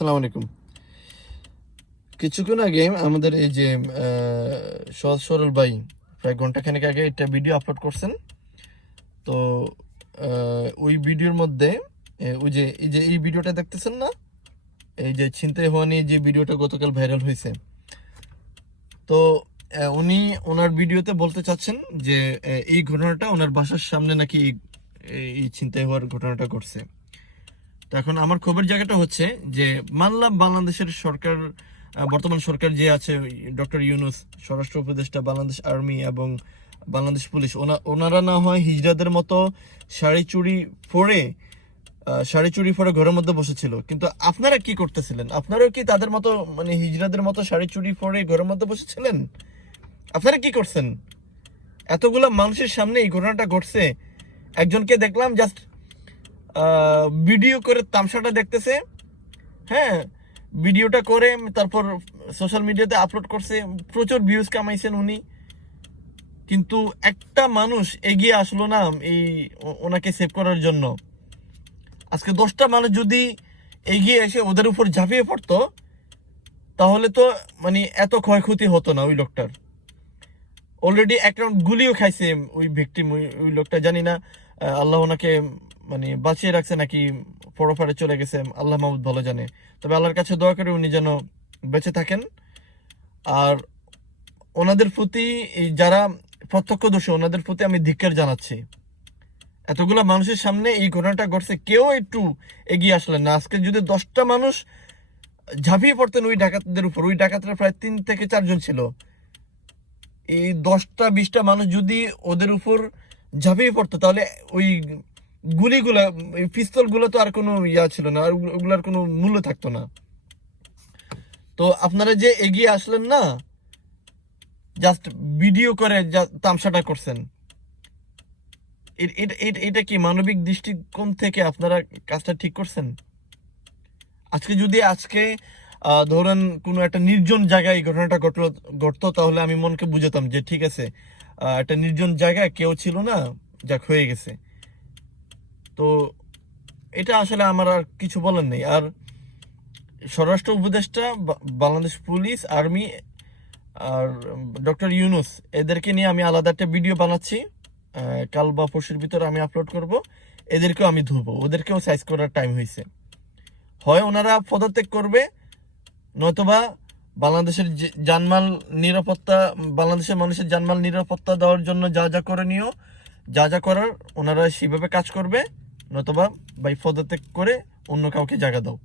আসসালামু আলাইকুম। কিছুক্ষণ আগে আমাদের এই যে সহজ সরল ভাই প্রায় ঘন্টাখানেক আগে একটা ভিডিও আপলোড করছেন। তো ওই ভিডিওর মধ্যে ওই যে, এই যে, এই ভিডিওটা দেখতেছেন না? এই যে, ছিনতাই হওয়া নিয়ে যে ভিডিওটা গতকাল ভাইরাল হয়েছে। তো উনি ওনার ভিডিওতে বলতে চাচ্ছেন যে এই ঘটনাটা ওনার বাসার সামনে নাকি এই- এই ছিনতাই হওয়ার ঘটনাটা ঘটছে। তো এখন আমার খবর জায়গাটা হচ্ছে যে মানলাম বাংলাদেশের সরকার বর্তমান সরকার যে আছে ডক্টর ইউনুস, স্বরাষ্ট্র উপদেষ্টা বাংলাদেশ আর্মি এবং বাংলাদেশ পুলিশ, ওনা- ওনারা না হয় হিজড়াদের মতো শাড়ি চুরি পরে শাড়ি চুরি পরে ঘরের মধ্যে বসেছিল। কিন্তু আপনারা কি করতেছিলেন? আপনারাও কি তাদের মতো মানে হিজড়াদের মতো শাড়ি চুরি পরে ঘরের মধ্যে বসেছিলেন? আপনারা কি করছেন? এতগুলা মানুষের সামনে এই ঘটনাটা ঘটছে। একজনকে দেখলাম জাস্ট ভিডিও করে তামসাটা দেখতেছে। হ্যাঁ ভিডিওটা করে তারপর সোশ্যাল মিডিয়াতে আপলোড করছে। প্রচুর ভিউজ কামাইছেন উনি। কিন্তু একটা মানুষ এগিয়ে আসলো না এই ওনাকে সেভ করার জন্য। আজকে দশটা মানুষ যদি এগিয়ে এসে ওদের উপর ঝাঁপিয়ে পড়তো, তাহলে তো মানে এত ক্ষয়ক্ষতি হতো না ওই লোকটার। অলরেডি এক রাউন্ড গুলিও খাইছে ওই ভিকটিম ওই লোকটা, জানি না আল্লাহ ওনাকে মানে বাঁচিয়ে রাখছে নাকি পরপারে চলে গেছে, আল্লাহ মাহমুদ ভালো জানে। তবে আল্লাহর কাছে দোয়া করে উনি যেন বেঁচে থাকেন। আর ওনাদের প্রতি এই যারা প্রত্যক্ষদর্শী, ওনাদের প্রতি আমি ধিক্কার জানাচ্ছি। এতগুলা মানুষের সামনে এই ঘটনাটা ঘটছে, কেউ একটু এগিয়ে আসলেন না। আজকে যদি দশটা মানুষ ঝাঁপিয়ে পড়তেন ওই ডাকাতদের উপর, ওই ডাকাতরা প্রায় তিন থেকে চারজন ছিল। এই দশটা, বিশটা মানুষ যদি ওদের উপর ঝাঁপিয়ে পড়তো, তাহলে ওই গুলিগুলা পিস্তলগুলো তো আর কোনো ইয়া ছিল না, আর ওগুলো- ওগুলার কোনো মূল্য থাকতো না। তো আপনারা যে এগিয়ে আসলেন না জাস্ট ভিডিও করে তামসাটা করছেন। এটা কি মানবিক দৃষ্টিকোণ থেকে আপনারা কাজটা ঠিক করছেন? আজকে যদি আজকে ধরেন কোনো একটা নির্জন জায়গায় ঘটনাটা ঘটলো, ঘটতো, তাহলে আমি মনকে বুঝাতাম যে ঠিক আছে একটা নির্জন জায়গায় কেউ ছিল না, যাক হয়ে গেছে। এটা আসলে আমার আর কিছু বলার নেই। আর স্বরাষ্ট্র উপদেষ্টা বাংলাদেশ পুলিশ, আর্মি, আর ডক্টর ইউনুস, এদেরকে নিয়ে আমি আলাদা একটা ভিডিও বানাচ্ছি। কাল বা পরশুর ভিতরে আমি আপলোড করব। এদেরকেও আমি ধুবো ওদেরকেও সাইজ করার টাইম হয়েছে। হয় ওনারা পদত্যাগ করবে, নয়তোবা বাংলাদেশের জানমাল নিরাপত্তা, বাংলাদেশের মানুষের জানমাল নিরাপত্তা দেওয়ার জন্য যা যা করণীয়, যা যা করার ওনারা সেভাবে কাজ করবে। নয়তোবা বাই পদত্যাগ করে অন্য কাউকে জায়গা দাও।